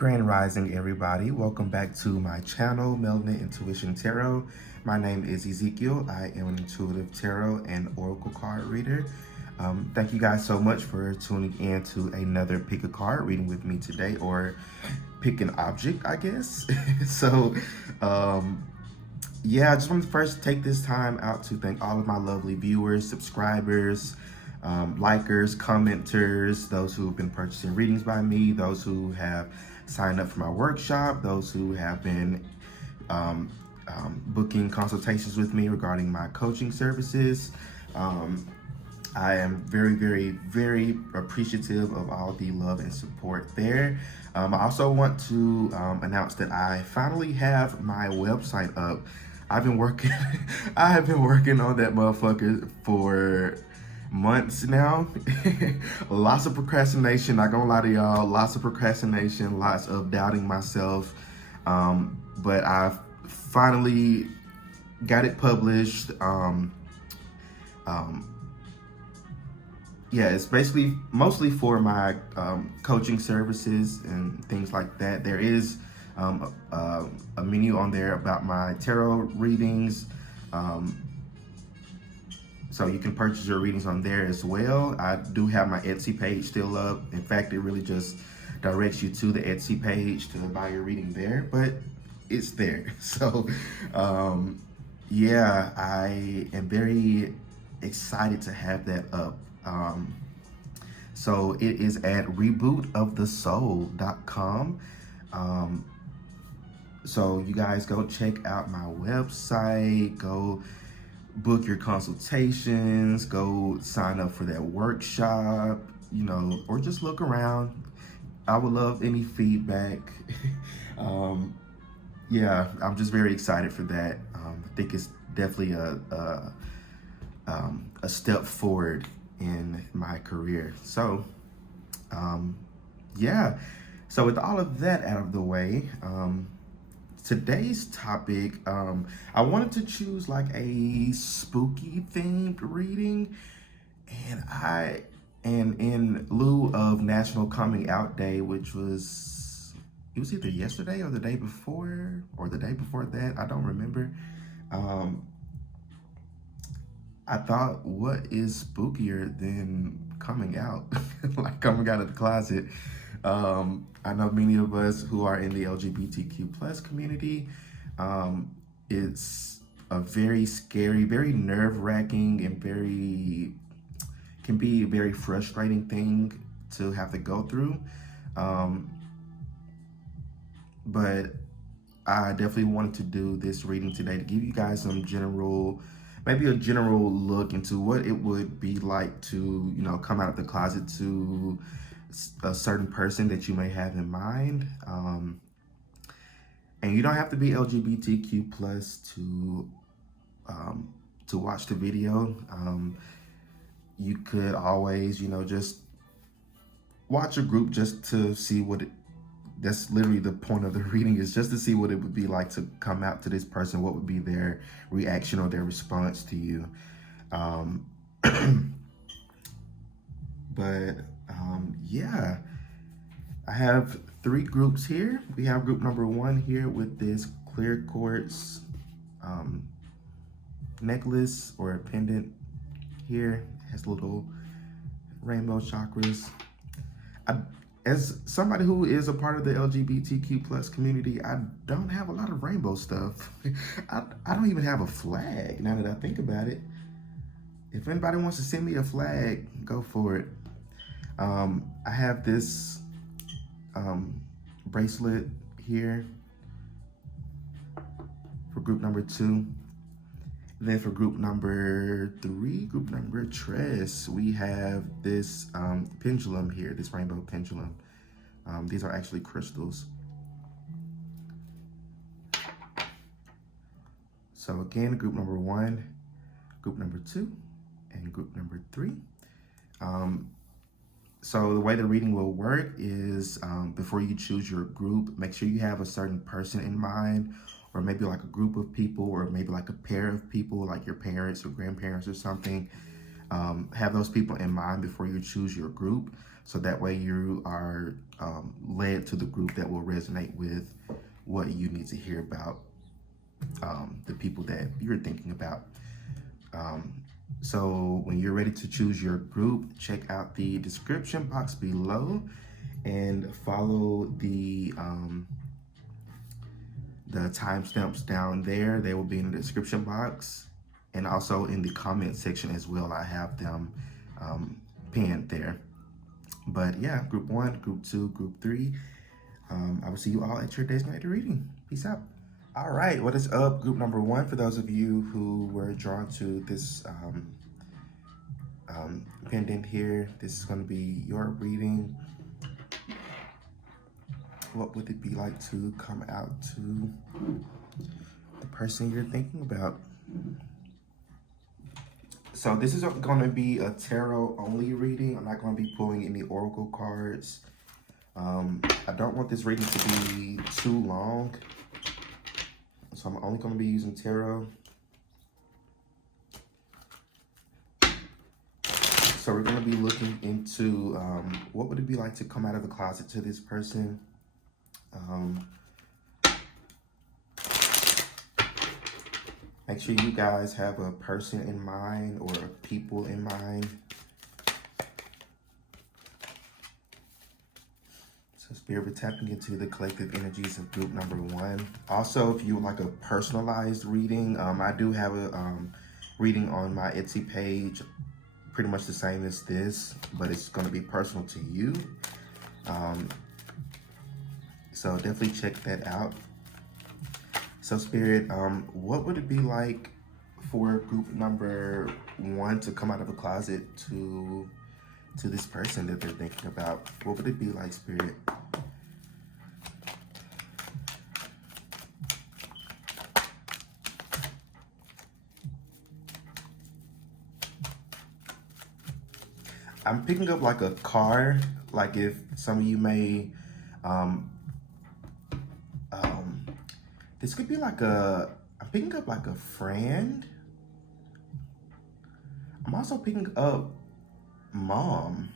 Grand Rising, everybody. Welcome back to my channel, Melanin Intuition Tarot. My name is Ezekiel. I am an intuitive tarot and oracle card reader. Thank you guys so much for tuning in to another pick a card reading with me today, or pick an object, I guess. Yeah, I just want to first take this time out to thank all of my lovely viewers, subscribers, likers, commenters, those who have been purchasing readings by me, those who have signed up for my workshop, those who have been booking consultations with me regarding my coaching services. I am very, very, very appreciative of all the love and support there. I also want to announce that I finally have my website up. I've been working, I have been working on that motherfucker for months now. Lots of procrastination, not gonna lie to y'all, lots of procrastination, lots of doubting myself. But I've finally got it published. Yeah, it's basically mostly for my coaching services and things like that. There is a menu on there about my tarot readings. So you can purchase your readings on there as well. I do have my Etsy page still up. In fact, it really just directs you to the Etsy page to buy your reading there, but it's there. So yeah, I am very excited to have that up. So it is at rebootofthesoul.com. So you guys go check out my website, go book your consultations, go sign up for that workshop, you know, or just look around. I would love any feedback. Yeah, I'm just very excited for that. I think it's definitely a step forward in my career. So yeah, so with all of that out of the way, today's topic, I wanted to choose like a spooky themed reading, and in lieu of National Coming Out Day, which was, it was either yesterday or the day before, or the day before that, I don't remember. I thought, what is spookier than coming out? Like coming out of the closet. I know many of us who are in the LGBTQ plus community, it's a very scary, very nerve-wracking, and can be a very frustrating thing to have to go through. But I definitely wanted to do this reading today to give you guys some maybe a general look into what it would be like to, you know, come out of the closet to a certain person that you may have in mind. And you don't have to be LGBTQ plus to watch the video. You could always, you know, just watch a group just to see that's literally the point of the reading, is just to see what it would be like to come out to this person, what would be their reaction or their response to you. Yeah, I have 3 groups here. We have group number 1 here with this clear quartz necklace or a pendant here. It has little rainbow chakras. As somebody who is a part of the LGBTQ plus community, I don't have a lot of rainbow stuff. I don't even have a flag, now that I think about it. If anybody wants to send me a flag, go for it. I have this bracelet here for group number 2. Then for group number 3, group number Tress, we have this pendulum here, this rainbow pendulum. These are actually crystals. So again, group number 1, group number 2, and group number 3. So the way the reading will work is, before you choose your group, make sure you have a certain person in mind, or maybe like a group of people, or maybe like a pair of people, like your parents or grandparents or something. have those people in mind before you choose your group, so that way you are led to the group that will resonate with what you need to hear about the people that you're thinking about. So when you're ready to choose your group, check out the description box below and follow the timestamps down there. They will be in the description box and also in the comment section as well. I have them pinned there. But yeah, group 1, group 2, group 3. I will see you all at your designated reading. Peace out. All right, what is up, group number 1? For those of you who were drawn to this pendant here, this is going to be your reading. What would it be like to come out to the person you're thinking about? So this is going to be a tarot only reading. I'm not going to be pulling any oracle cards. I don't want this reading to be too long, so I'm only going to be using tarot. So we're going to be looking into what would it be like to come out of the closet to this person. Make sure you guys have a person in mind or people in mind. So Spirit, we're tapping into the collective energies of group number 1. Also, if you would like a personalized reading, I do have a reading on my Etsy page, pretty much the same as this, but it's going to be personal to you. So definitely check that out. So Spirit, what would it be like for group number 1 to come out of a closet to this person that they're thinking about? What would it be like, Spirit? I'm picking up like a car, like if some of you may, this could be like I'm picking up like a friend. I'm also picking up mom.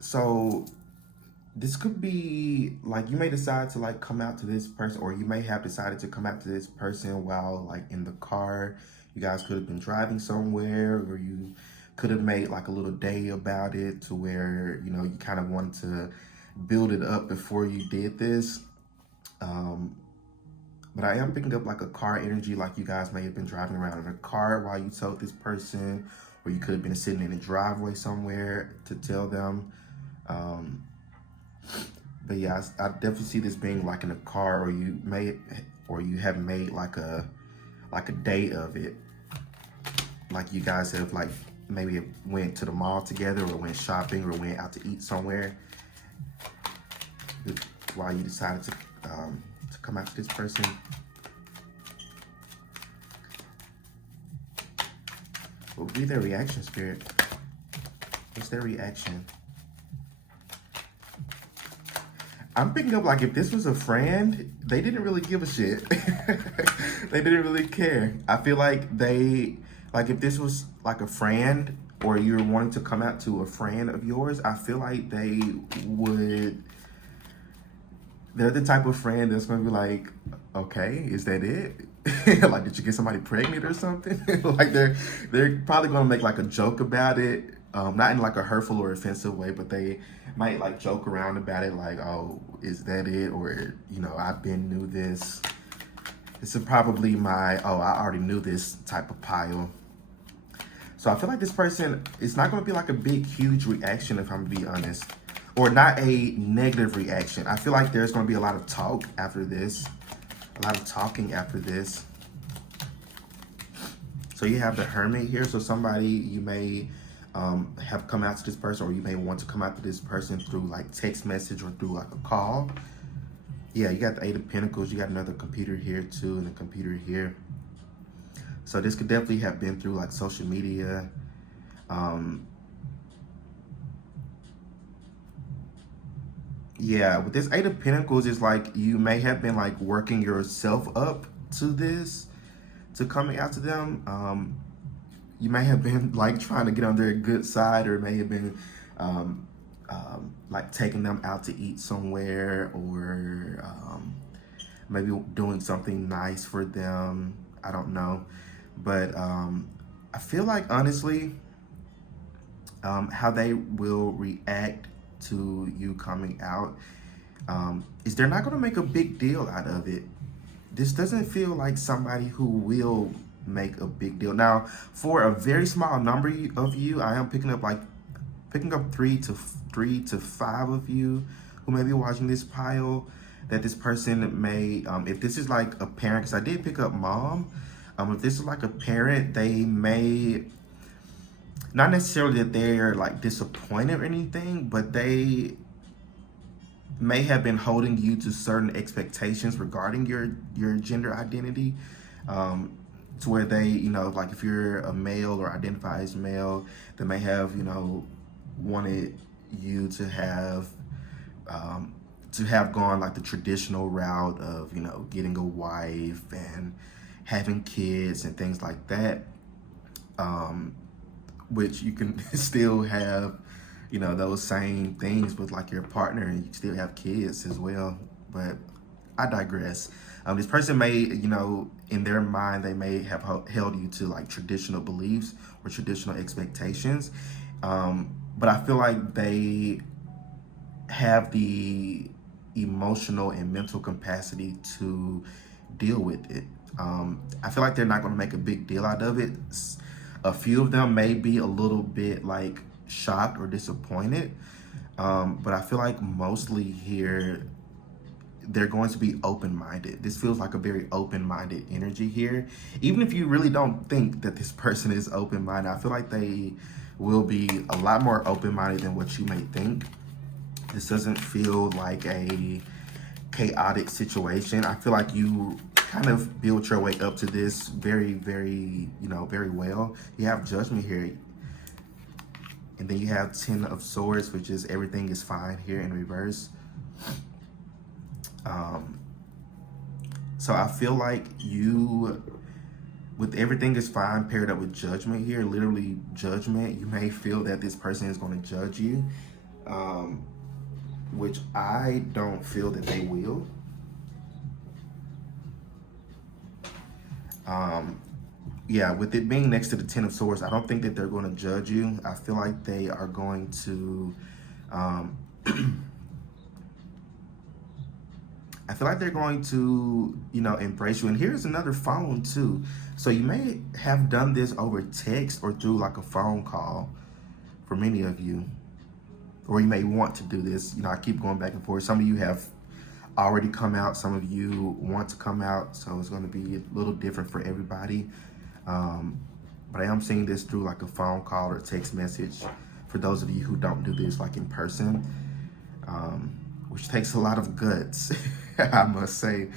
So this could be like, you may decide to like come out to this person, or you may have decided to come out to this person while like in the car. You guys could have been driving somewhere, or you could have made like a little day about it to where, you know, you kind of wanted to build it up before you did this. But I am picking up like a car energy, like you guys may have been driving around in a car while you told this person, or you could have been sitting in a driveway somewhere to tell them. But yeah, I definitely see this being like in a car, or you have made like a day of it. Like you guys have like maybe went to the mall together, or went shopping, or went out to eat somewhere while you decided to come out to this person. What would be their reaction, Spirit? What's their reaction? I'm picking up like if this was a friend, they didn't really give a shit. They didn't really care. I feel like like if this was like a friend, or you're wanting to come out to a friend of yours, I feel like they're the type of friend that's going to be like, okay, is that it? Like, did you get somebody pregnant or something? Like they're probably going to make like a joke about it. Not in like a hurtful or offensive way, but they might like joke around about it, like, oh, is that it? Or, you know, I've been knew this. This is probably my, oh, I already knew this type of pile. So I feel like this person, it's not going to be like a big, huge reaction, if I'm going to be honest. Or not a negative reaction. I feel like there's going to be a lot of talk after this. A lot of talking after this. So you have the Hermit here. So somebody, you may have come out to this person, or you may want to come out to this person through like text message or through like a call. Yeah, you got the 8 of Pentacles. You got another computer here too, and a computer here. So this could definitely have been through like social media. Yeah, with this 8 of Pentacles, it's like you may have been like working yourself up to this, to coming out to them. you may have been like trying to get on their good side, or may have been like taking them out to eat somewhere, or maybe doing something nice for them. I don't know. But I feel like, honestly, how they will react to you coming out is they're not going to make a big deal out of it. This doesn't feel like somebody who will make a big deal. Now, for a very small number of you, I am picking up three to five of you who may be watching this pile, that this person may, if this is like a parent, because I did pick up mom, if this is like a parent, they may, not necessarily that they're like disappointed or anything, but they may have been holding you to certain expectations regarding your gender identity, to where they, like if you're a male or identify as male, they may have, wanted you to have gone like the traditional route of, getting a wife and having kids and things like that, which you can still have, those same things with like your partner, and you can still have kids as well. But I digress. This person may, in their mind, they may have held you to like traditional beliefs or traditional expectations. But I feel like they have the emotional and mental capacity to deal with it. I feel like they're not going to make a big deal out of it. A few of them may be a little bit like shocked or disappointed, but I feel like mostly here they're going to be open-minded. This feels like a very open-minded energy here. Even if you really don't think that this person is open-minded, I feel like they will be a lot more open-minded than what you may think. This doesn't feel like a chaotic situation. I feel like you kind of built your way up to this very, very, very well. You have Judgment here. And then you have Ten of Swords, which is everything is fine here in reverse. So I feel like you, with everything is fine paired up with Judgment here, literally Judgment, you may feel that this person is going to judge you, which I don't feel that they will. Yeah, with it being next to the Ten of Swords, I don't think that they're going to judge you. I feel like they are going to, I feel like they're going to, embrace you. And here's another phone too. So you may have done this over text or through like a phone call for many of you, or you may want to do this. I keep going back and forth. Some of you have already come out. Some of you want to come out. So it's going to be a little different for everybody. But I am seeing this through like a phone call or text message for those of you who don't do this like in person, which takes a lot of guts, I must say.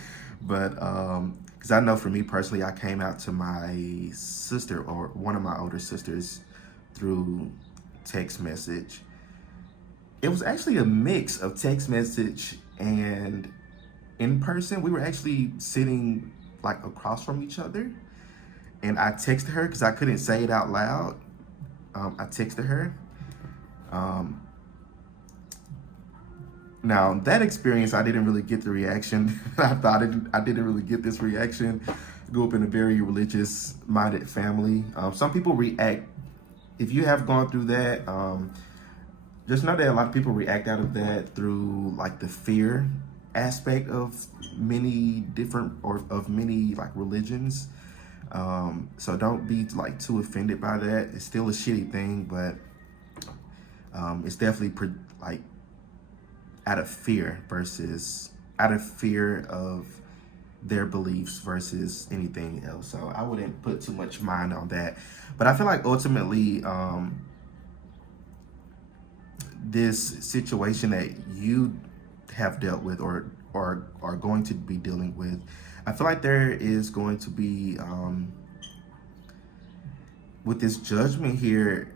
But because I know for me personally, I came out to my sister, or one of my older sisters, through text message. It was actually a mix of text message and in person. We were actually sitting like across from each other, and I texted her because I couldn't say it out loud. I texted her. Now that experience, I didn't really get the reaction I thought I didn't really get this reaction. I grew up in a very religious-minded family. Some people react. If you have gone through that, just know that a lot of people react out of that through like the fear aspect of many different, or of many like religions. So don't be like too offended by that. It's still a shitty thing, but it's definitely like out of fear of their beliefs versus anything else. So I wouldn't put too much mind on that. But I feel like ultimately, this situation that you have dealt with or are going to be dealing with, I feel like there is going to be, with this Judgment here,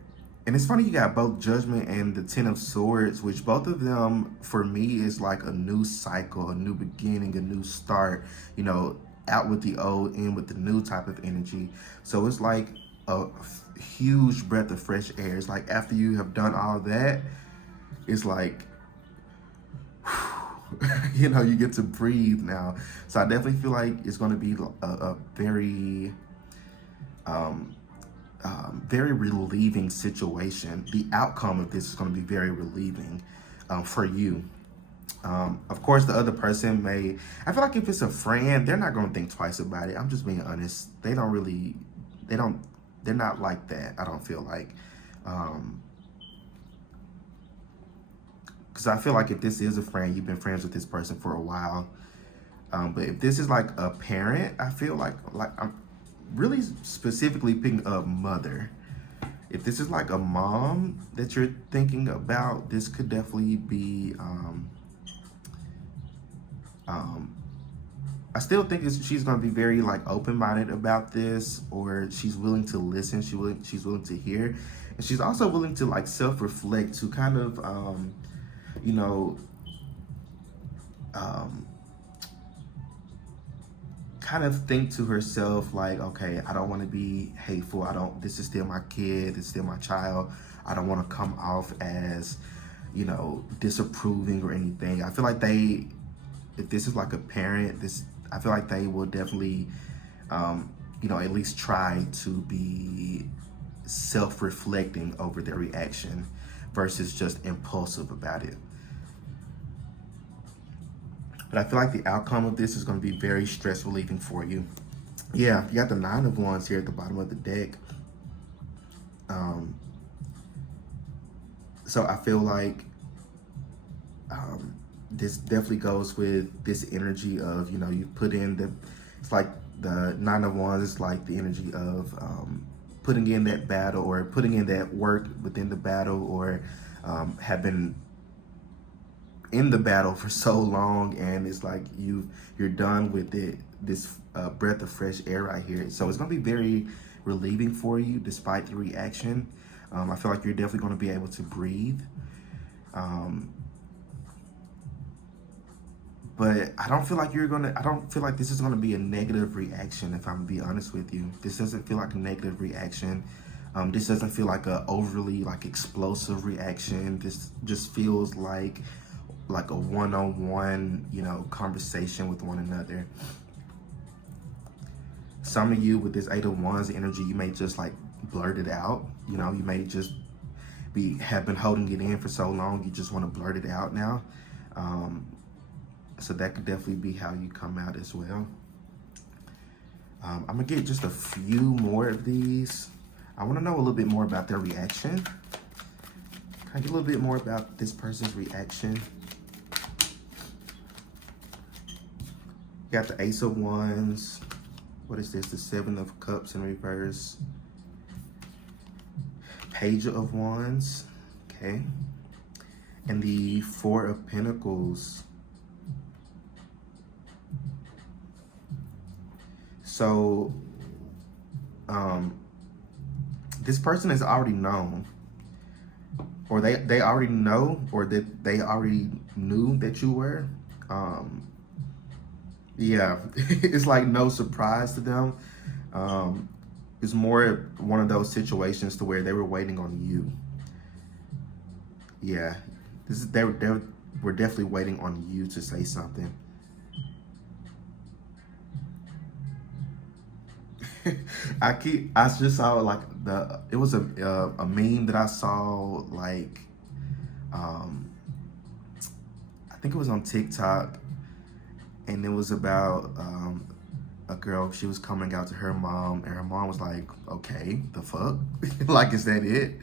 and it's funny you got both Judgment and the Ten of Swords, which both of them for me is like a new cycle, a new beginning, a new start, out with the old, in with the new type of energy. So it's like huge breath of fresh air. It's like after you have done all that, it's like, you know, you get to breathe now. So I definitely feel like it's going to be a very, very relieving situation. The outcome of this is going to be very relieving for you. Of course, the other person may, I feel like if it's a friend, they're not going to think twice about it. I'm just being honest. They're not like that, I don't feel like. Because I feel like if this is a friend, you've been friends with this person for a while. But if this is like a parent, I feel like I'm really specifically picking up mother. If this is like a mom that you're thinking about, this could definitely be, I still think she's going to be very like open-minded about this, or she's willing to listen. She's willing to hear, and she's also willing to like self-reflect, to kind of, you know, kind of think to herself like, okay, I don't want to be hateful. This is still my kid. It's still my child. I don't want to come off as, you know, disapproving or anything. I feel like if this is like a parent, I feel like they will definitely, you know, at least try to be self-reflecting over their reaction versus just impulsive about it. But I feel like the outcome of this is going to be very stress relieving for you. Yeah, you got the 9 of Wands here at the bottom of the deck. So I feel like this definitely goes with this energy of, you know, you put in it's like the 9 of Wands is like the energy of putting in that battle, or putting in that work within the battle, or have been in the battle for so long, and it's like you're done with it. This breath of fresh air right here. So it's going to be very relieving for you despite the reaction. I feel like you're definitely going to be able to breathe. But I don't feel like this is gonna be a negative reaction, if I'm gonna be honest with you. This doesn't feel like a negative reaction. This doesn't feel like a overly like explosive reaction. This just feels like a one-on-one, you know, conversation with one another. Some of you with this 8 of Wands energy, you may just like blurt it out. You know, you may just have been holding it in for so long, you just want to blurt it out now. So that could definitely be how you come out as well. I'm gonna get just a few more of these. I want to know a little bit more about their reaction. Can I get a little bit more about this person's reaction? You got the Ace of Wands. What is this? The 7 of Cups in reverse. Page of Wands. Okay. And the 4 of Pentacles. So, this person is already known, or they already know, or that they already knew that you were. Yeah, it's like no surprise to them. It's more one of those situations to where they were waiting on you. Yeah, they were definitely waiting on you to say something. I just saw like it was a meme that I saw, like I think it was on TikTok, and it was about a girl. She was coming out to her mom, and her mom was like, okay, the fuck? Like, is that it?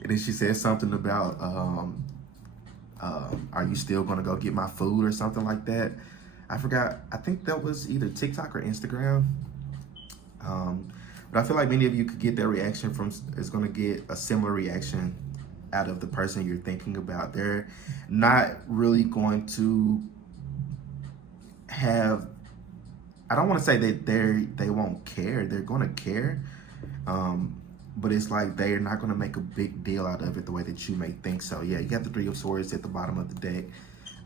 And then she said something about are you still gonna go get my food or something like that. I forgot. I think that was either TikTok or Instagram. But I feel like many of you could get that reaction is going to get a similar reaction out of the person you're thinking about. They're not really going to have, I don't want to say that they won't care. They're going to care. But it's like they're not going to make a big deal out of it the way that you may think so. Yeah, you got the 3 of Swords at the bottom of the deck,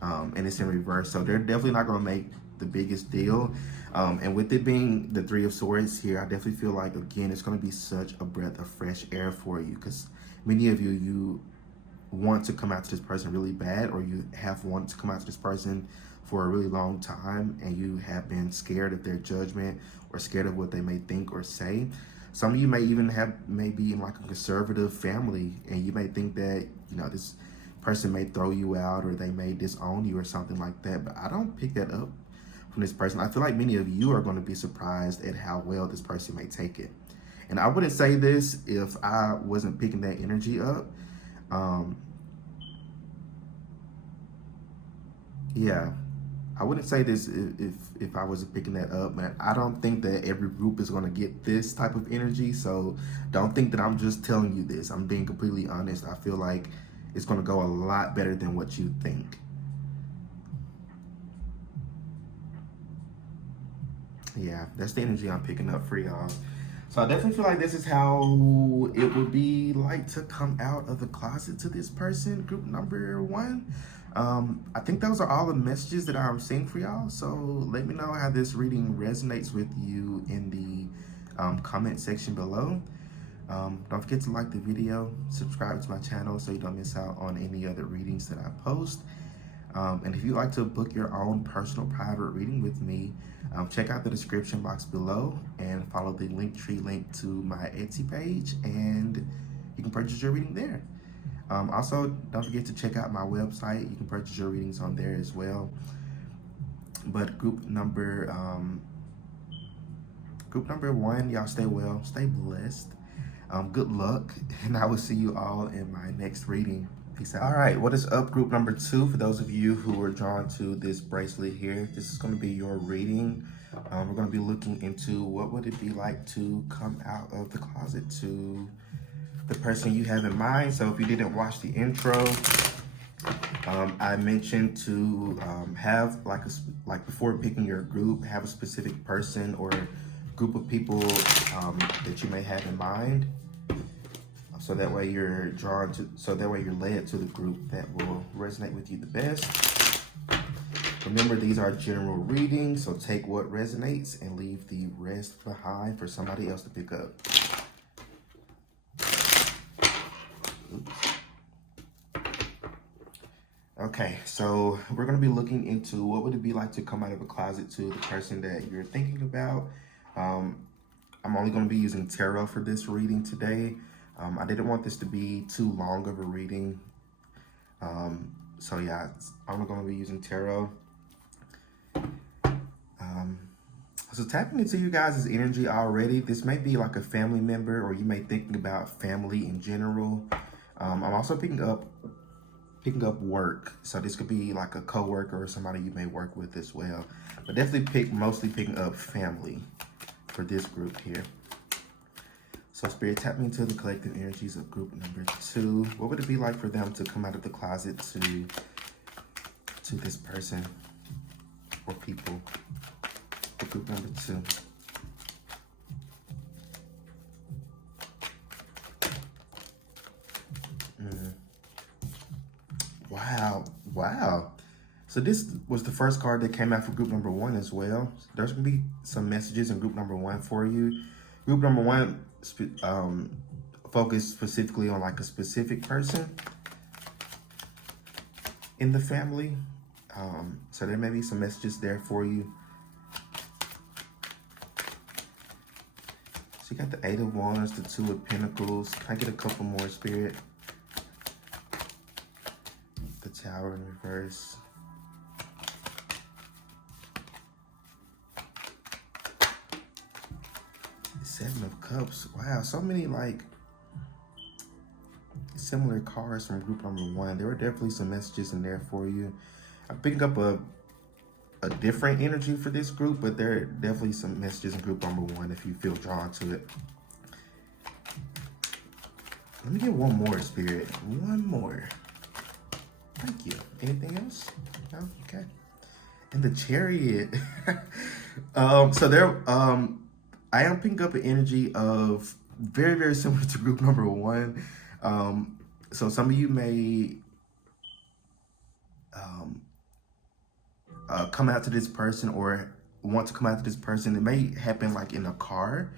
and it's in reverse. So they're definitely not going to make the biggest deal. And with it being the Three of Swords here, I definitely feel like, again, it's going to be such a breath of fresh air for you, because many of you want to come out to this person really bad, or you have wanted to come out to this person for a really long time, and you have been scared of their judgment or scared of what they may think or say. Some of you may even maybe in like a conservative family, and you may think that, you know, this person may throw you out or they may disown you or something like that. But I don't pick that up from this person. I feel like many of you are going to be surprised at how well this person may take it. And I wouldn't say this if I wasn't picking that energy up. Yeah, I wouldn't say this if I wasn't picking that up, man. I don't think that every group is going to get this type of energy. So don't think that I'm just telling you this. I'm being completely honest. I feel like it's going to go a lot better than what you think. Yeah, that's the energy I'm picking up for y'all. So I definitely feel like this is how it would be like to come out of the closet to this person, group number 1. I think those are all the messages that I'm seeing for y'all. So let me know how this reading resonates with you in the comment section below. Don't forget to like the video, subscribe to my channel so you don't miss out on any other readings that I post. And if you'd like to book your own personal private reading with me, check out the description box below and follow the Linktree link to my Etsy page, and you can purchase your reading there. Also, don't forget to check out my website. You can purchase your readings on there as well. But group number 1, y'all stay well, stay blessed. Good luck, and I will see you all in my next reading. Peace out. All right, what is up, group number 2? For those of you who were drawn to this bracelet here, this is going to be your reading. We're going to be looking into what would it be like to come out of the closet to the person you have in mind. So if you didn't watch the intro, I mentioned to have like before picking your group, have a specific person or group of people that you may have in mind. So that way you're led to the group that will resonate with you the best. Remember, these are general readings, so take what resonates and leave the rest behind for somebody else to pick up. Oops. Okay, so we're going to be looking into what would it be like to come out of a closet to the person that you're thinking about. I'm only going to be using tarot for this reading today. I didn't want this to be too long of a reading. So yeah, I'm going to be using tarot. So tapping into you guys' energy already. This may be like a family member, or you may thinking about family in general. I'm also picking up work. So this could be like a coworker or somebody you may work with as well. But definitely mostly picking up family for this group here. So Spirit, tap me into the collective energies of group number 2. What would it be like for them to come out of the closet to this person or people for group number 2? Wow. So this was the first card that came out for group number 1 as well. There's gonna be some messages in group number 1 for you. Group number 1 focus specifically on like a specific person in the family. So there may be some messages there for you. So you got the 8 of Wands, the 2 of Pentacles. Can I get a couple more, Spirit? The Tower in reverse. The 7 of Cups. Wow, so many like similar cards from group number 1. There were definitely some messages in there for you. I'm picking up a different energy for this group, but there are definitely some messages in group number 1 if you feel drawn to it. Let me get one more, Spirit. One more. Thank you. Anything else? No? Okay. And the Chariot. So there, I am picking up an energy of very, very similar to group number 1. So some of you may come out to this person or want to come out to this person. It may happen like in a car.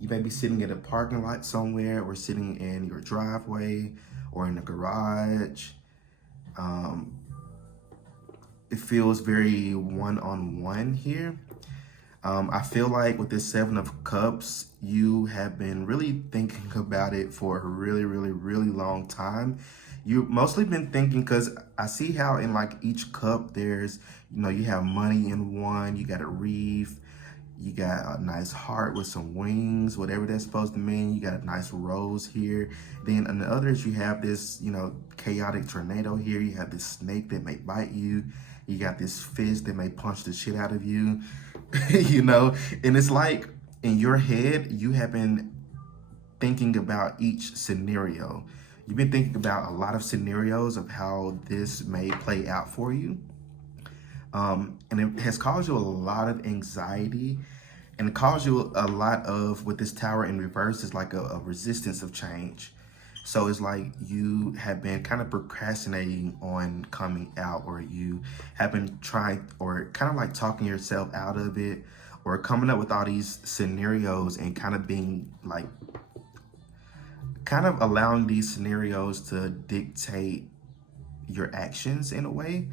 You may be sitting in a parking lot somewhere, or sitting in your driveway, or in a garage. It feels very one-on-one here. I feel like with this Seven of Cups, you have been really thinking about it for a really, really, really long time. You've mostly been thinking, because I see how in like each cup there's, you have money in one, you got a reef, you got a nice heart with some wings, whatever that's supposed to mean. You got a nice rose here. Then in the others, you have this, chaotic tornado here. You have this snake that may bite you. You got this fish that may punch the shit out of you, and it's like in your head, you have been thinking about each scenario. You've been thinking about a lot of scenarios of how this may play out for you. And it has caused you a lot of anxiety, and it caused you a lot of, with this Tower in reverse, is like a resistance of change. So it's like you have been kind of procrastinating on coming out, or you have been trying, or kind of like talking yourself out of it, or coming up with all these scenarios and kind of being like, kind of allowing these scenarios to dictate your actions in a way.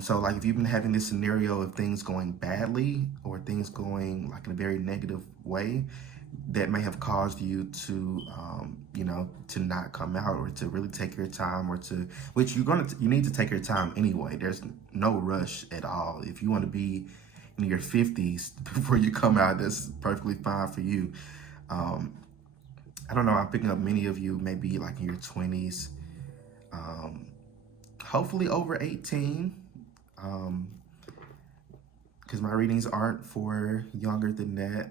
So like if you've been having this scenario of things going badly, or things going like in a very negative way, that may have caused you to, to not come out, or to really take your time, or to, which you need to take your time anyway. There's no rush at all. If you want to be in your 50s before you come out, that's perfectly fine for you. I don't know, I'm picking up many of you maybe like in your 20s, hopefully over 18, because my readings aren't for younger than that,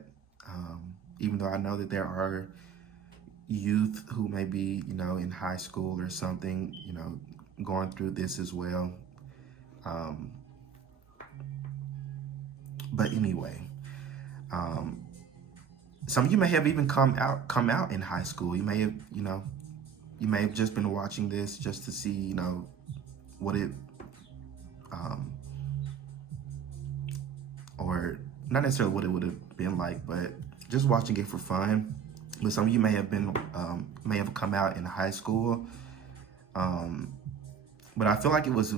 even though I know that there are youth who may be, in high school or something, going through this as well. But anyway, some of you may have even come out in high school. You may have, you may have just been watching this just to see, what it, or not necessarily what it would have been like, but just watching it for fun. But some of you may have been, may have come out in high school. But I feel like it was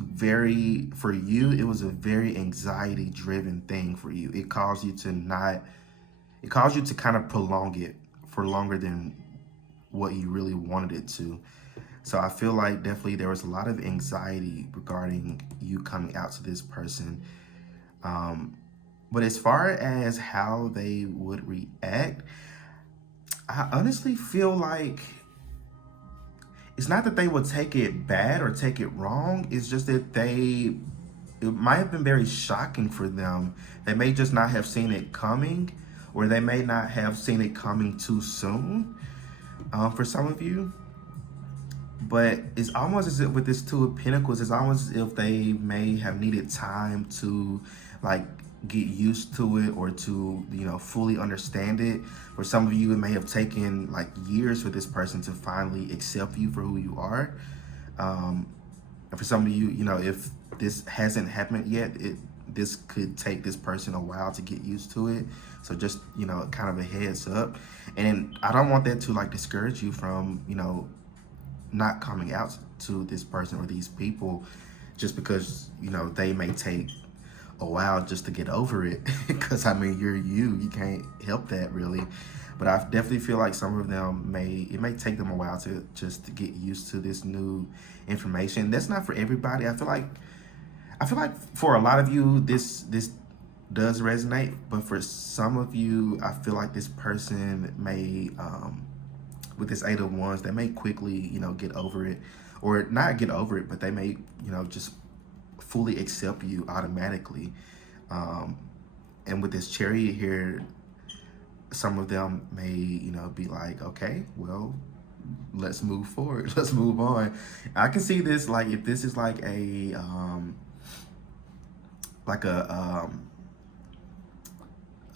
for you, it was a very anxiety driven thing for you. It caused you to kind of prolong it for longer than what you really wanted it to. So I feel like definitely there was a lot of anxiety regarding you coming out to this person. But as far as how they would react, I honestly feel like it's not that they would take it bad or take it wrong. It's just that it might have been very shocking for them. They may just not have seen it coming, or they may not have seen it coming too soon, for some of you. But it's almost as if with this Two of Pentacles, it's almost as if they may have needed time to like get used to it, or to, fully understand it. For some of you, it may have taken like years for this person to finally accept you for who you are. And for some of you, if this hasn't happened yet, this could take this person a while to get used to it. So just, kind of a heads up. And I don't want that to like discourage you from, not coming out to this person or these people, just because, they may take a while just to get over it. Because I mean, you can't help that really. But I definitely feel like some of them it may take them a while to get used to this new information. That's not for everybody. I feel like for a lot of you, this does resonate, but for some of you, I feel like this person may, with this Eight of Wands, they may quickly, get over it, or not get over it, but they may, just fully accept you automatically. And with this Chariot here, some of them may, be like, okay, well, let's move forward. Let's move on. I can see this, like, if this is like a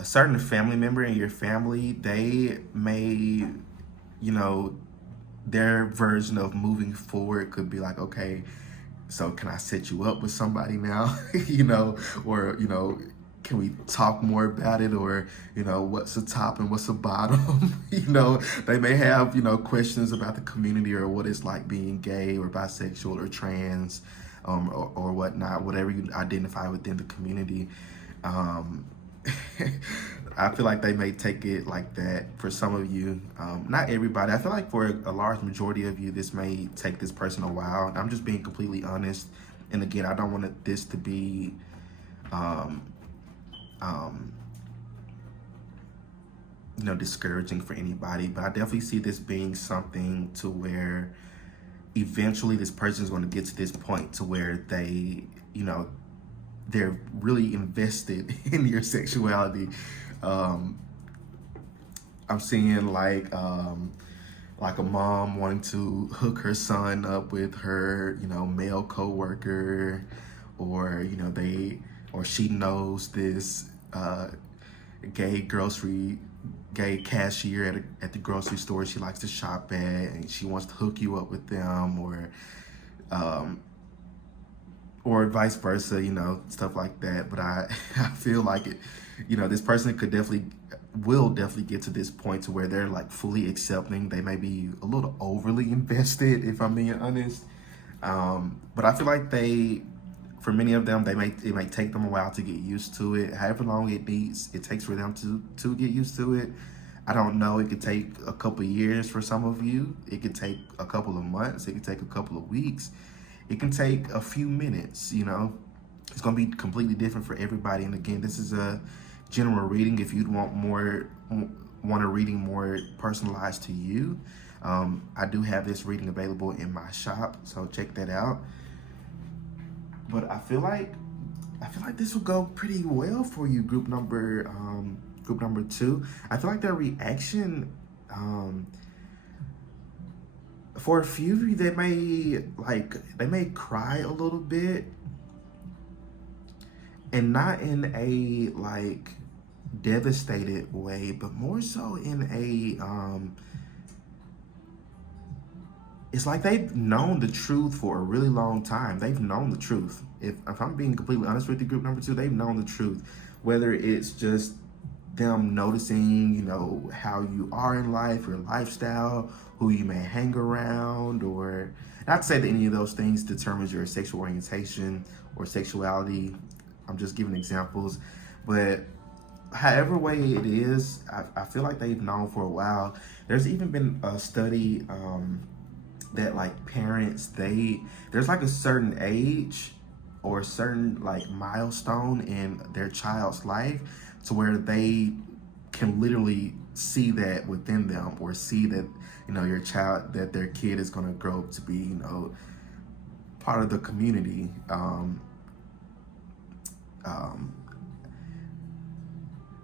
certain family member in your family, they may, their version of moving forward could be like, okay, so can I set you up with somebody now? Or, can we talk more about it? Or, what's the top and what's the bottom? They may have, questions about the community or what it's like being gay or bisexual or trans, or whatnot, whatever you identify within the community. I feel like they may take it like that for some of you. Not everybody. I feel like for a large majority of you, this may take this person a while. I'm just being completely honest. And again, I don't want this to be discouraging for anybody, but I definitely see this being something to where eventually this person is going to get to this point to where they're really invested in your sexuality. I'm seeing like a mom wanting to hook her son up with her, male coworker, or or she knows this gay cashier at the grocery store she likes to shop at, and she wants to hook you up with them, or vice versa, stuff like that. But I feel like it, this person will definitely get to this point to where they're like fully accepting. They may be a little overly invested, if I'm being honest. But I feel like for many of them, it may take them a while to get used to it. However long it takes for them to get used to it. I don't know. It could take a couple of years for some of you. It could take a couple of months. It could take a couple of weeks. It can take a few minutes. It's going to be completely different for everybody. And again, this is a general reading. If you'd want a reading more personalized to you, I do have this reading available in my shop, so check that out. But I feel like this will go pretty well for you, group number 2. I feel like their reaction, for a few of you, they may cry a little bit, and not in a like devastated way, but more so in a it's like they've known the truth for a really long time. They've known the truth. If I'm being completely honest with you, group number 2, they've known the truth. Whether it's just them noticing, how you are in life, your lifestyle, who you may hang around, or not to say that any of those things determines your sexual orientation or sexuality. I'm just giving examples. But however way it is, I feel like they've known for a while. There's even been a study that like parents, there's like a certain age or a certain like milestone in their child's life to where they can literally see that within them, or see that your child, that their kid is going to grow up to be part of the community.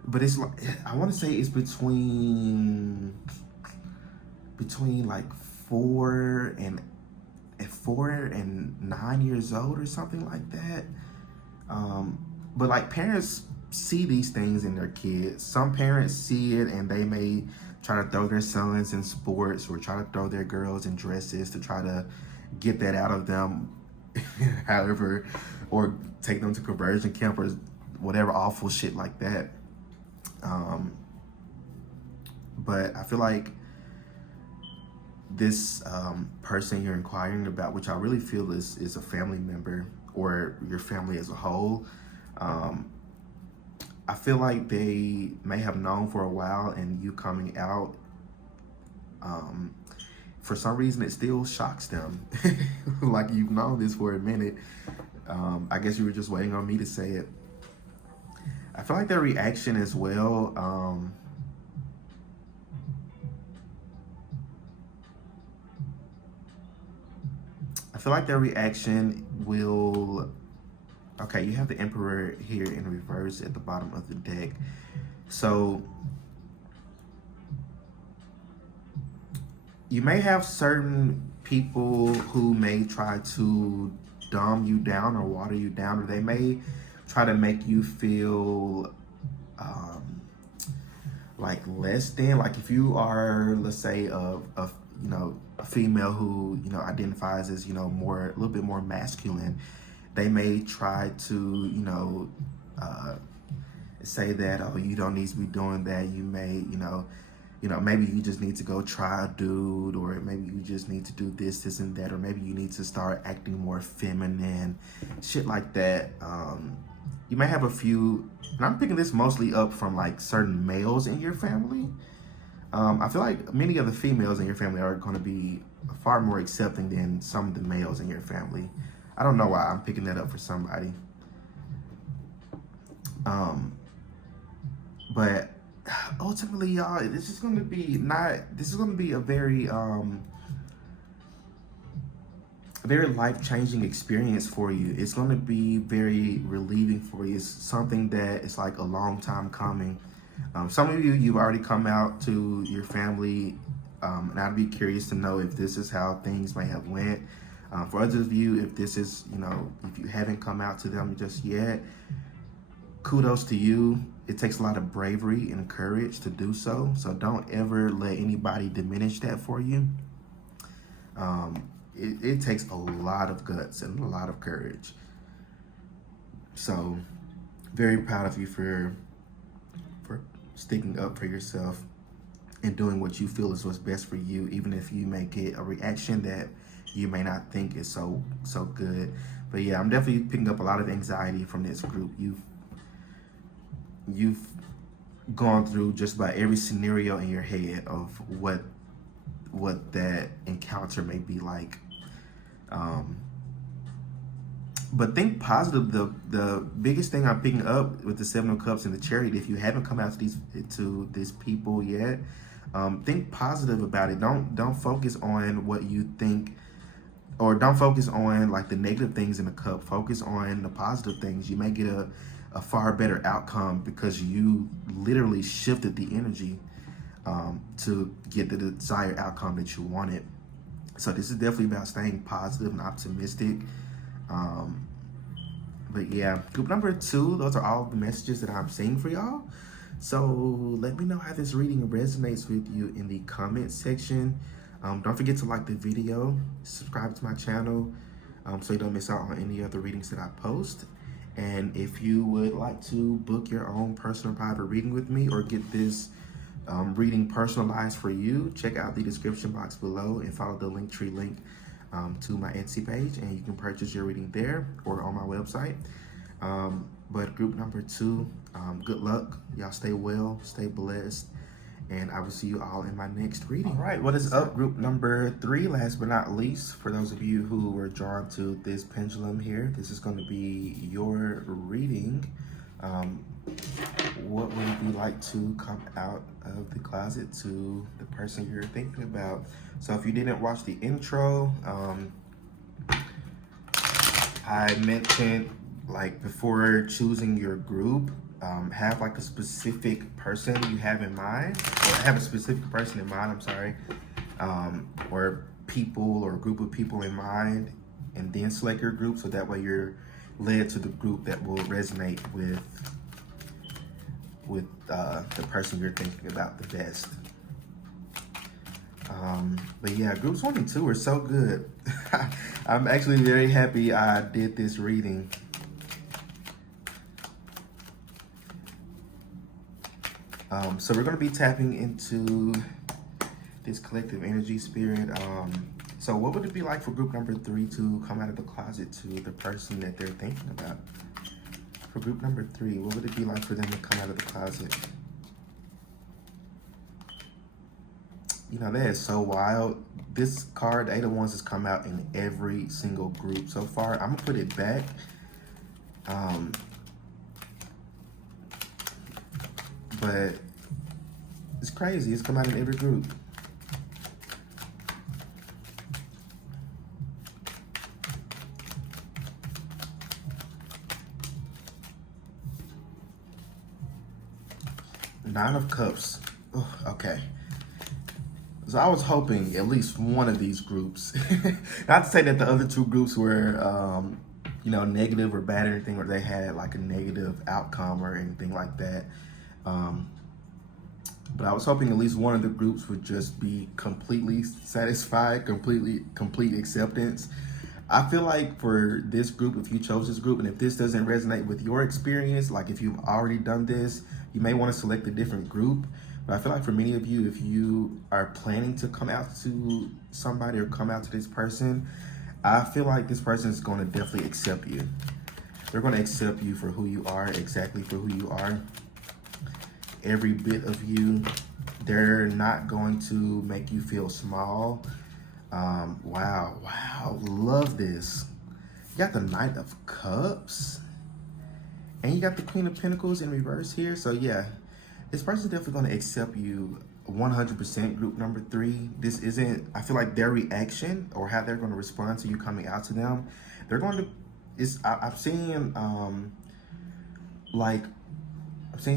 But it's like, I want to say it's between like 4 and 9 years old or something like that. But like parents see these things in their kids. Some parents see it and they may try to throw their sons in sports, or try to throw their girls in dresses to try to get that out of them. However, or take them to conversion camp or whatever awful shit like that. But I feel like this person you're inquiring about, which I really feel is a family member or your family as a whole, I feel like they may have known for a while, and you coming out, for some reason it still shocks them. Like you've known this for a minute. I guess you were just waiting on me to say it. I feel like their reaction as well, will... Okay, you have the Emperor here in reverse at the bottom of the deck. So you may have certain people who may try to dumb you down or water you down, or they may try to make you feel like less than. Like if you are, let's say, a female who, identifies as, a little bit more masculine, they may try to, say that, oh, you don't need to be doing that. You may, maybe you just need to go try a dude, or maybe you just need to do this and that, or maybe you need to start acting more feminine, shit like that. You may have a few, and I'm picking this mostly up from like certain males in your family. I feel like many of the females in your family are going to be far more accepting than some of the males in your family. I don't know why I'm picking that up for somebody. But ultimately, y'all, this is going to be a very life-changing experience for you. It's going to be very relieving for you. It's something that is like a long time coming. Some of you've already come out to your family, and I'd be curious to know if this is how things may have went. For others of you, if this is, if you haven't come out to them just yet, kudos to you. It takes a lot of bravery and courage to do so. So don't ever let anybody diminish that for you. It takes a lot of guts and a lot of courage. So very proud of you for sticking up for yourself and doing what you feel is what's best for you, even if you may get a reaction that you may not think is so good. But yeah, I'm definitely picking up a lot of anxiety from this group. You've gone through just about every scenario in your head of what that encounter may be like. But think positive. The biggest thing I'm picking up with the Seven of Cups and the Chariot, if you haven't come out to these people yet, think positive about it. Don't focus on what you think, or don't focus on like the negative things in the cup. Focus on the positive things. You may get a far better outcome because you literally shifted the energy to get the desired outcome that you wanted. So this is definitely about staying positive and optimistic. But yeah, group number 2, those are all the messages that I'm seeing for y'all. So let me know how this reading resonates with you in the comment section. Don't forget to like the video, subscribe to my channel, so you don't miss out on any other readings that I post. And if you would like to book your own personal private reading with me, or get this reading personalized for you, check out the description box below and follow the Linktree link to my Etsy page, and you can purchase your reading there or on my website. But group number 2, good luck. Y'all stay well, stay blessed, and I will see you all in my next reading. All right, what is up, group number 3? Last but not least, for those of you who were drawn to this pendulum here, this is going to be your reading. What would it be like to come out of the closet to the person you're thinking about? So if you didn't watch the intro, I mentioned, like, before choosing your group, have like a specific person you have in mind, or have a specific person in mind, I'm sorry, or people or a group of people in mind, and then select your group, so that way you're led to the group that will resonate with the person you're thinking about the best. But yeah, groups 1 and 2 are so good. I'm actually very happy I did this reading. So we're going to be tapping into this collective energy, spirit. So what would it be like for group number 3 to come out of the closet to the person that they're thinking about? For group number 3, what would it be like for them to come out of the closet? You know, that is so wild. This card, the 8 of Wands, has come out in every single group so far. I'm going to put it back. But it's crazy. It's come out in every group. Nine of Cups. Oh, okay. So I was hoping at least one of these groups, not to say that the other 2 groups were, negative or bad or anything, or they had like a negative outcome or anything like that. But I was hoping at least one of the groups would just be completely satisfied, complete acceptance. I feel like for this group, if you chose this group, and if this doesn't resonate with your experience, like if you've already done this, you may want to select a different group. But I feel like for many of you, if you are planning to come out to somebody or come out to this person, I feel like this person is going to definitely accept you. They're going to accept you for who you are, exactly for who you are. Every bit of you. They're not going to make you feel small. Wow, love this. You got the Knight of Cups. And you got the Queen of Pentacles in reverse here. So yeah, this person's definitely going to accept you 100%, group number 3. This isn't, I feel like their reaction or how they're going to respond to you coming out to them, they're going to, I'm seeing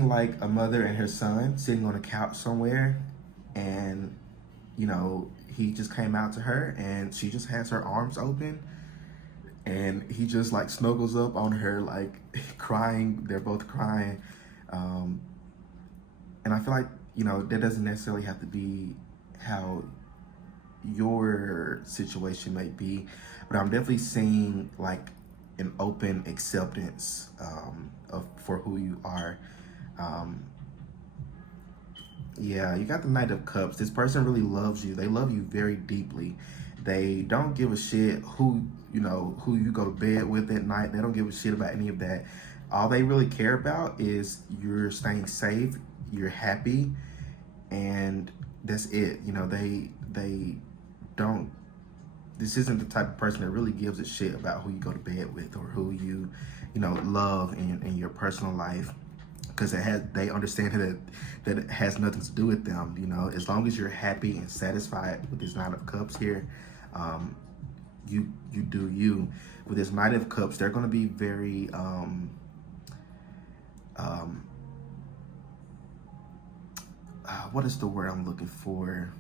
like a mother and her son sitting on a couch somewhere, and you know, he just came out to her and she just has her arms open and he just like snuggles up on her, like crying. They're both crying. And I feel like, you know, that doesn't necessarily have to be how your situation may be, but I'm definitely seeing like an open acceptance for who you are. Yeah, you got the Knight of Cups. This person really loves you. They love you very deeply. They don't give a shit who you go to bed with at night. They don't give a shit about any of that. All they really care about is you're staying safe, you're happy, and that's it. You know, they don't, this isn't the type of person that really gives a shit about who you go to bed with or who you love in your personal life, because they understand that it has nothing to do with them. You know, as long as you're happy and satisfied with this Knight of Cups here, you do you. With this Knight of Cups, they're going to be very what is the word I'm looking for?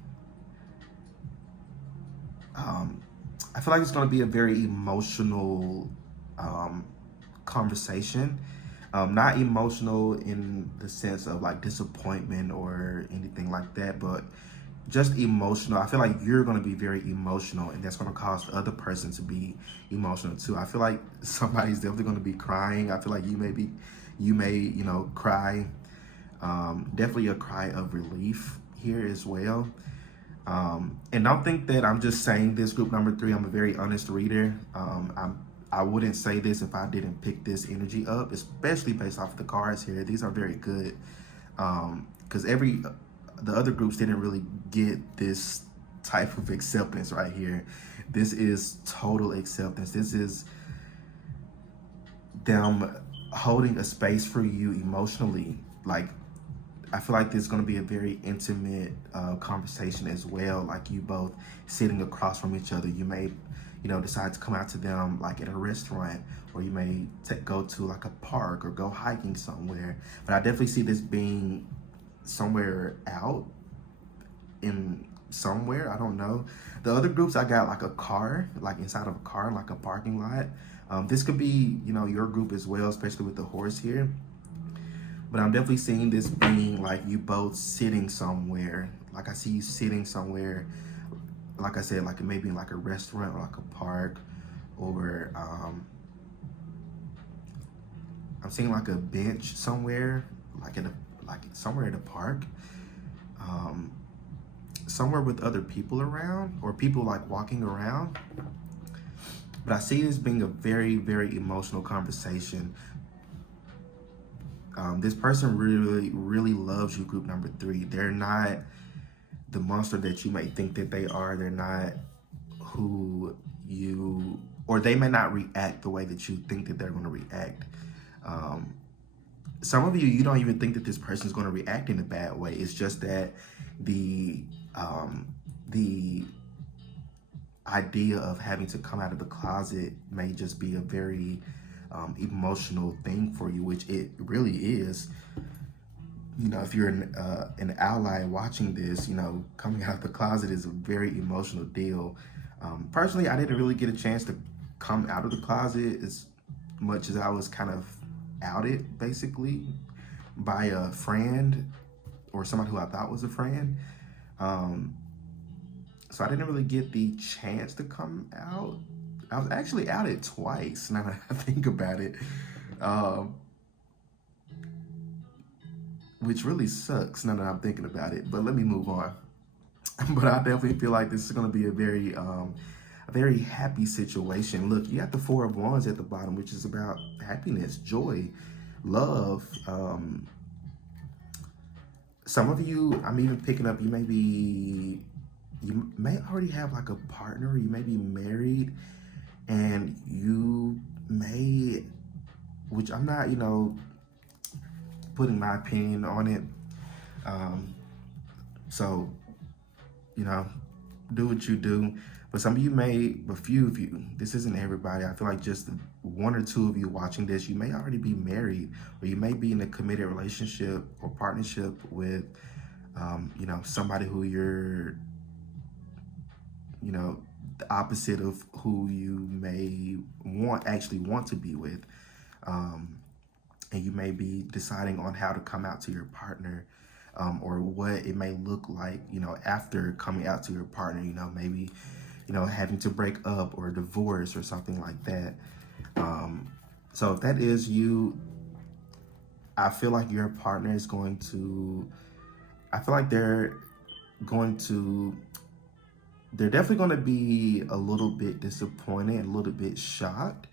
I feel like it's going to be a very emotional conversation. Not emotional in the sense of like disappointment or anything like that, but just emotional. I feel like you're going to be very emotional, and that's going to cause the other person to be emotional too. I feel like somebody's definitely going to be crying. I feel like you may cry. Definitely a cry of relief here as well. And don't think that I'm just saying this, group number 3. I'm a very honest reader. I wouldn't say this if I didn't pick this energy up, especially based off the cards here. These are very good, because the other groups didn't really get this type of acceptance right here. This is total acceptance. This is them holding a space for you emotionally. Like, I feel like this is going to be a very intimate conversation as well. Like, you both sitting across from each other. You may decide to come out to them like at a restaurant, or you may go to like a park or go hiking somewhere. But I definitely see this being somewhere out in somewhere, I don't know. The other groups, I got like a car, like inside of a car, like a parking lot. This could be, your group as well, especially with the horse here. But I'm definitely seeing this being like you both sitting somewhere. Like, I see you sitting somewhere, like I said, like maybe like a restaurant or like a park, or I'm seeing like a bench somewhere, somewhere at a park, somewhere with other people around, or people like walking around. But I see this being a very, very emotional conversation. This person really, really loves you, group number 3. They're not the monster that you may think that they are. They're not who you, or they may not react the way that you think that they're going to react. Some of you don't even think that this person is going to react in a bad way. It's just that the idea of having to come out of the closet may just be a very emotional thing for you, which it really is. If you're an ally watching this, coming out of the closet is a very emotional deal. Personally, I didn't really get a chance to come out of the closet as much as I was kind of outed, basically, by a friend or somebody who I thought was a friend. So I didn't really get the chance to come out. I was actually outed twice, now that I think about it, which really sucks now that I'm thinking about it, but let me move on. But I definitely feel like this is going to be a very happy situation. Look, you got the Four of Wands at the bottom, which is about happiness, joy, love. Some of you, I'm even picking up, you may already have like a partner, you may be married, and you may, which I'm not, putting my opinion on it. So, do what you do. But some of you a few of you, this isn't everybody. I feel like just one or two of you watching this, you may already be married, or you may be in a committed relationship or partnership with, somebody who you're, the opposite of who you may actually want to be with. And you may be deciding on how to come out to your partner, or what it may look like, after coming out to your partner, maybe, having to break up or divorce or something like that. So if that is you, I feel like your partner is they're definitely going to be a little bit disappointed, a little bit shocked.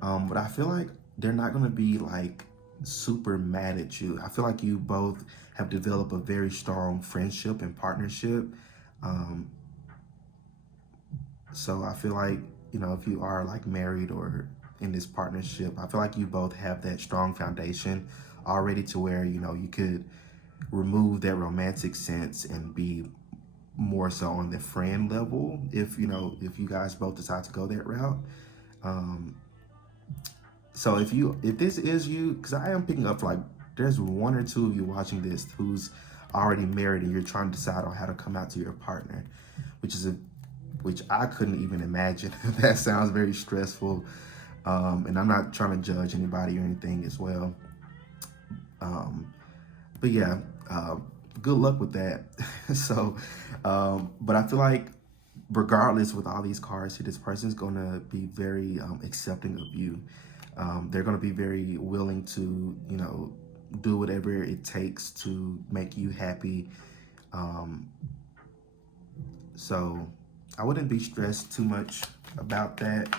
But I feel like they're not going to be like super mad at you. I feel like you both have developed a very strong friendship and partnership. So I feel like, if you are like married or in this partnership, I feel like you both have that strong foundation already to where, you could remove that romantic sense and be more so on the friend level if you guys both decide to go that route. So if this is you, because I am picking up like there's one or two of you watching this who's already married and you're trying to decide on how to come out to your partner, which I couldn't even imagine. That sounds very stressful. And I'm not trying to judge anybody or anything as well. But yeah, good luck with that. So, but I feel like regardless with all these cards here, this person's gonna be very accepting of you. They're gonna be very willing to, do whatever it takes to make you happy. So I wouldn't be stressed too much about that.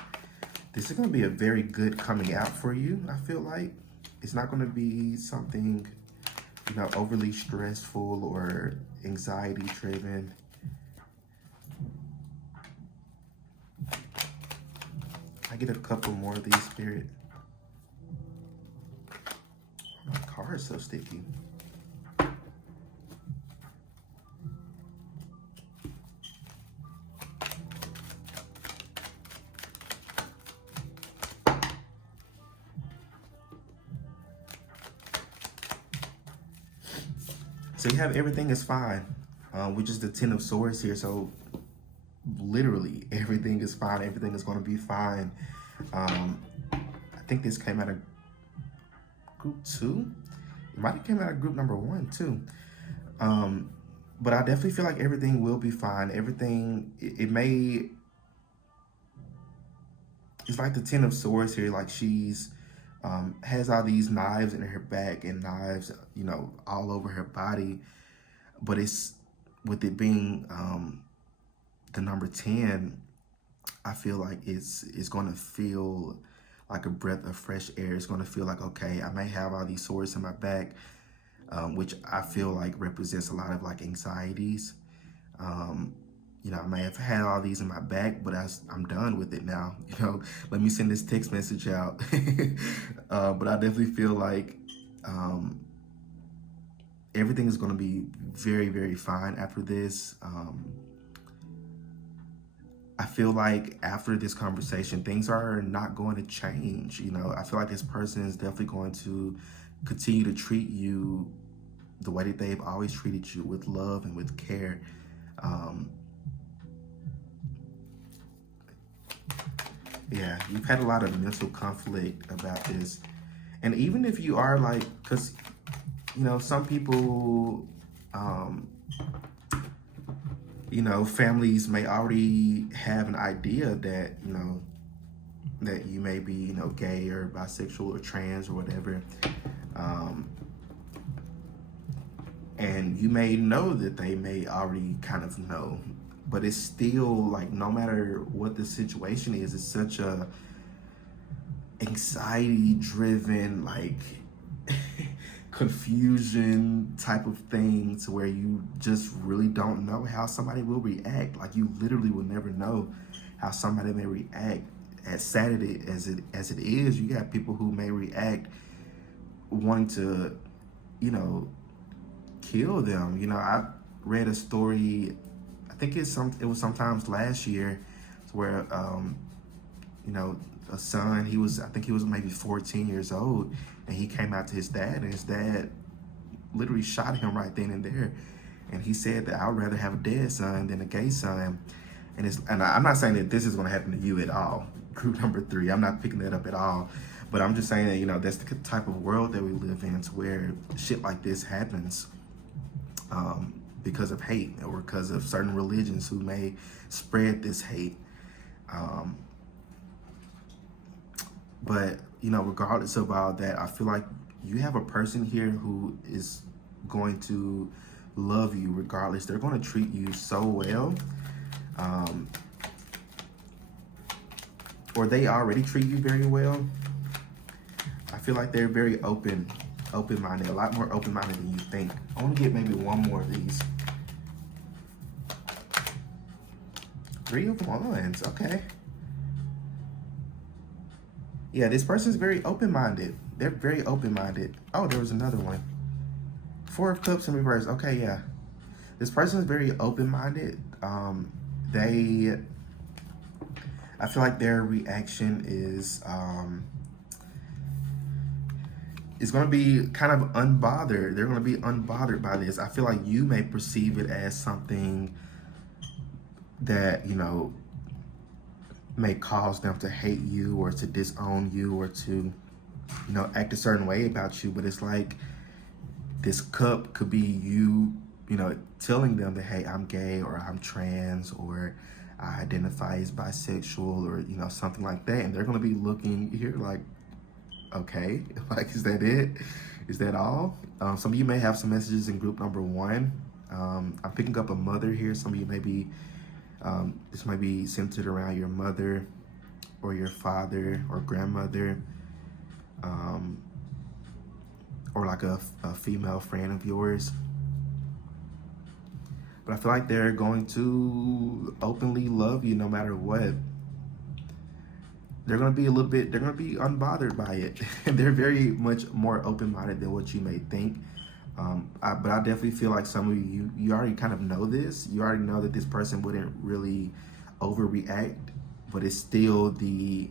This is gonna be a very good coming out for you. I feel like it's not gonna be something, overly stressful or anxiety driven. I get a couple more of these, Spirit. My car is so sticky. So you have everything is fine, which is the Ten of Swords here. So literally everything is fine. Everything is going to be fine. I think this came out of group 2. It might have came out of group number 1 too. But I definitely feel like everything will be fine. Everything, it's like the Ten of Swords here. Like she's has all these knives in her back and knives, all over her body. But it's, with it being the number 10, I feel like it's going to feel like a breath of fresh air. It's going to feel like, okay, I may have all these swords in my back, which I feel like represents a lot of like anxieties. I may have had all these in my back, but I'm done with it now. Let me send this text message out. But I definitely feel like everything is going to be very, very fine after this. I feel like after this conversation, things are not going to change. I feel like this person is definitely going to continue to treat you the way that they've always treated you, with love and with care. Yeah, you've had a lot of mental conflict about this. And even if you are like, because, some people, Um, families may already have an idea that, that you may be, gay or bisexual or trans or whatever. Um, and you may know that they may already kind of know, but it's still like, no matter what the situation is, it's such a anxiety driven, like confusion type of thing, to where you just really don't know how somebody will react. Like, you literally will never know how somebody may react. As sad as it is, you got people who may react wanting to, kill them. I read a story, I think it was sometimes last year, where a son, I think he was maybe 14 years old, and he came out to his dad, and his dad literally shot him right then and there. And he said that, I'd rather have a dead son than a gay son. And I'm not saying that this is going to happen to you at all, group number 3. I'm not picking that up at all. But I'm just saying that, that's the type of world that we live in, to where shit like this happens because of hate, or because of certain religions who may spread this hate. But, regardless of all that, I feel like you have a person here who is going to love you regardless. They're going to treat you so well. Or they already treat you very well. I feel like they're very open-minded, a lot more open-minded than you think. I want to get maybe one more of these. 3 of Wands, okay. Yeah, this person's very open-minded. They're very open-minded. Oh, there was another one. 4 of Cups in reverse. Okay, yeah. This person is very open-minded. I feel like their reaction is going to be kind of unbothered. They're going to be unbothered by this. I feel like you may perceive it as something that, may cause them to hate you, or to disown you, or to, act a certain way about you. But it's like, this cup could be you, telling them that, hey, I'm gay, or I'm trans, or I identify as bisexual, or, something like that. And they're going to be looking here like, okay, like, is that it? Is that all? Some of you may have some messages in group number 1. I'm picking up a mother here. Some of you may be, this might be centered around your mother, or your father, or grandmother, or like a female friend of yours. But I feel like they're going to openly love you no matter what. They're going to be they're going to be unbothered by it. And they're very much more open-minded than what you may think. But I definitely feel like some of you already kind of know this. You already know that this person wouldn't really overreact, but it's still the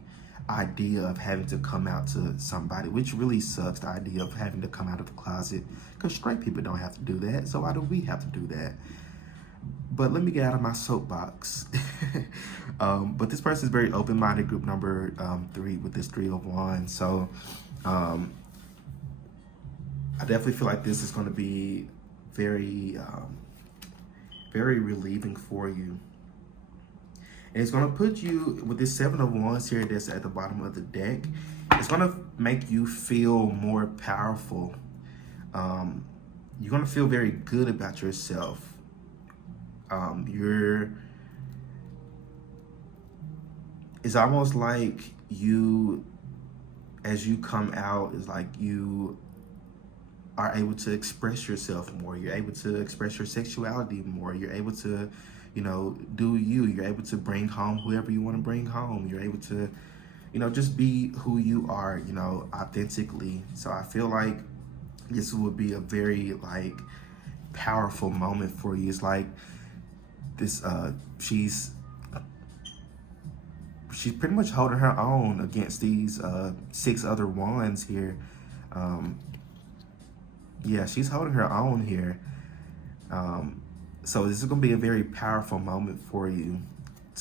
idea of having to come out to somebody, which really sucks, the idea of having to come out of the closet, because straight people don't have to do that. So why do we have to do that? But let me get out of my soapbox. But this person is very open-minded, group number 3, with this 3 of Wands. So I definitely feel like this is going to be very, very relieving for you. And it's going to put you, with this 7 of Wands here that's at the bottom of the deck, it's going to make you feel more powerful. You're going to feel very good about yourself. It's almost like you, as you come out, it's like you are able to express yourself more. You're able to express your sexuality more. You're able to, do you. You're able to bring home whoever you want to bring home. You're able to, just be who you are, authentically. So I feel like this would be a very, powerful moment for you. It's like this, she's pretty much holding her own against these 6 other wands here. Yeah, she's holding her own here. So this is going to be a very powerful moment for you.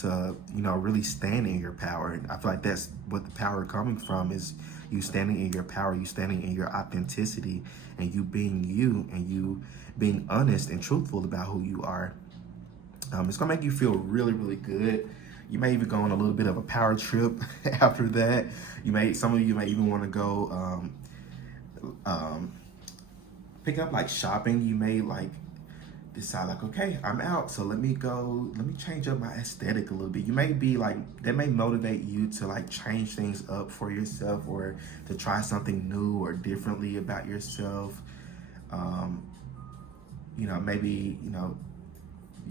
you know, really stand in your power. And I feel like that's what the power coming from, is you standing in your power, you standing in your authenticity, and you being you, and you being honest and truthful about who you are. It's gonna make you feel really, really good. You may even go on a little bit of a power trip after that. Some of you may even want to go pick up like shopping. You may like decide like, okay, I'm out, so let me change up my aesthetic a little bit. You may be like, that may motivate you to like change things up for yourself, or to try something new or differently about yourself. You know, maybe, you know,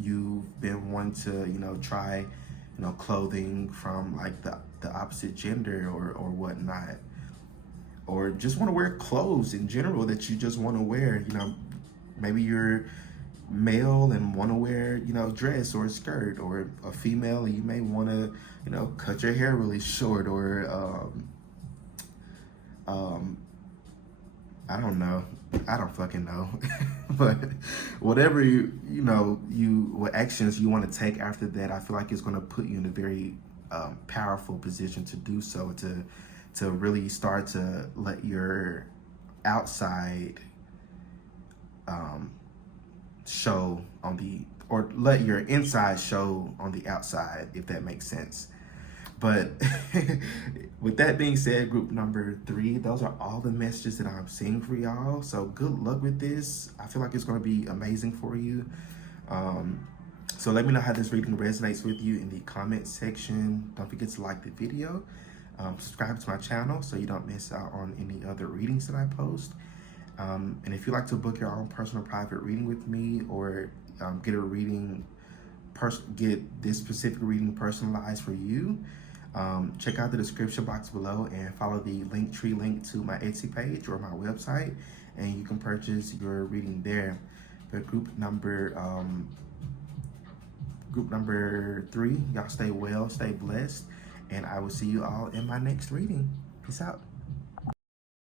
you've been wanting to, you know, try, you know, clothing from like the opposite gender or whatnot, or just want to wear clothes in general that you just want to wear. You know, maybe you're male and want to wear, you know, dress or a skirt, or a female and you may want to, you know, cut your hair really short, or I don't know. I don't fucking know. But whatever what actions you want to take after that, I feel like it's going to put you in a very powerful position to do so, to really start to let your outside show on the, or let your inside show on the outside, if that makes sense. But with that being said, group number 3, those are all the messages that I'm seeing for y'all. So good luck with this. I feel like it's going to be amazing for you. So let me know how this reading resonates with you in the comment section. Don't forget to like the video. Subscribe to my channel so you don't miss out on any other readings that I post. And if you'd like to book your own personal private reading with me, or get a reading, get this specific reading personalized for you, check out the description box below and follow the Linktree link to my Etsy page or my website, and you can purchase your reading there. But group number 3, y'all stay well, stay blessed, and I will see you all in my next reading. Peace out.